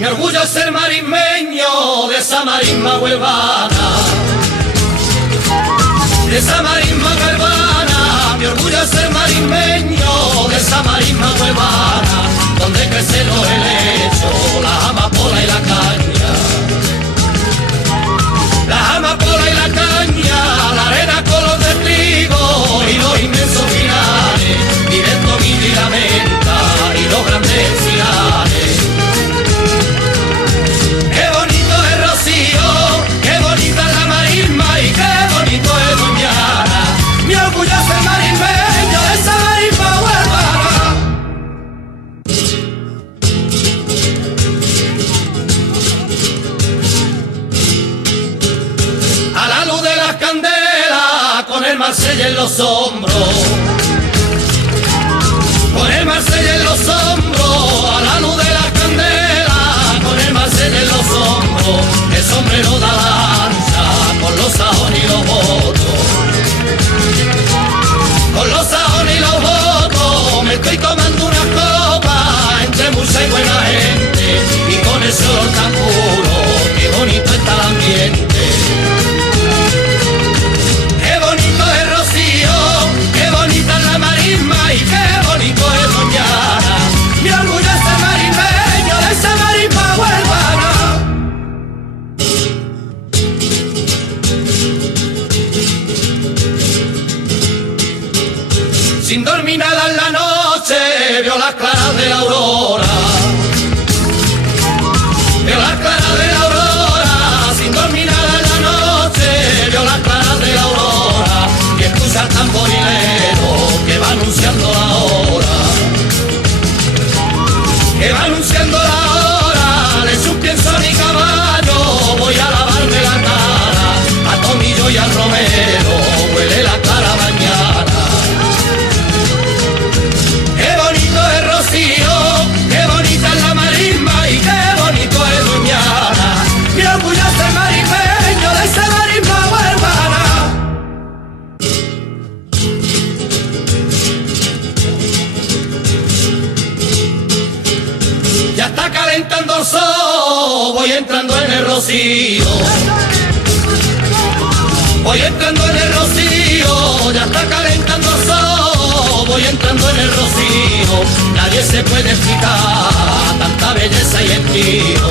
Mi orgullo es ser marismeño de esa marisma huelvana, de esa marisma huelvana. Mi orgullo es ser marismeño de esa marisma huelvana, donde crecen los helechos, la amapola y la caña, la amapola y la caña, la arena color de trigo y los inmensos pinares, viven tomillo y la menta y los grandes encinares. Qué bonito es Rocío, qué bonita es la marisma y qué bonito es Doñana. Mi orgullo es el marismeño de esa marisma huelvana. A la luz de las candelas, con el Marsella en los hombros, con el Marsella en los hombros, a la luz de las candelas, con el Marsella en los hombros, el sombrero da la ancha, con los sajones y los votos, con los sajones y los votos, me estoy tomando una copa entre mucha y buena gente, y con ese olor tan puro, qué bonito está el ambiente. Qué bonito es Rocío, qué bonita es la marisma y qué bonito es Doñana. Mi orgullo es el marismeño de esa marisma huelvana. Sin dormir nada en la noche, veo las claras de la aurora, veo las claras de la aurora. Sin dormir nada en la noche, veo las claras de la aurora, y escucha el tamborilero que va anunciando la hora, que va anunciando la hora. Le echo un pienso a mi caballo, voy a lavarme la cara, a tomillo y al romero, huele la cara mañana. Qué bonito es Rocío, qué bonita es la marisma y qué bonito es Doñana. Mi orgullo es el marismeño de esa marisma huelvana. Ya está calentando el sol, voy entrando en el Rocío, voy entrando en el Rocío, ya está calentando el sol, voy entrando en el Rocío. Nadie se puede explicar tanta belleza y estilo,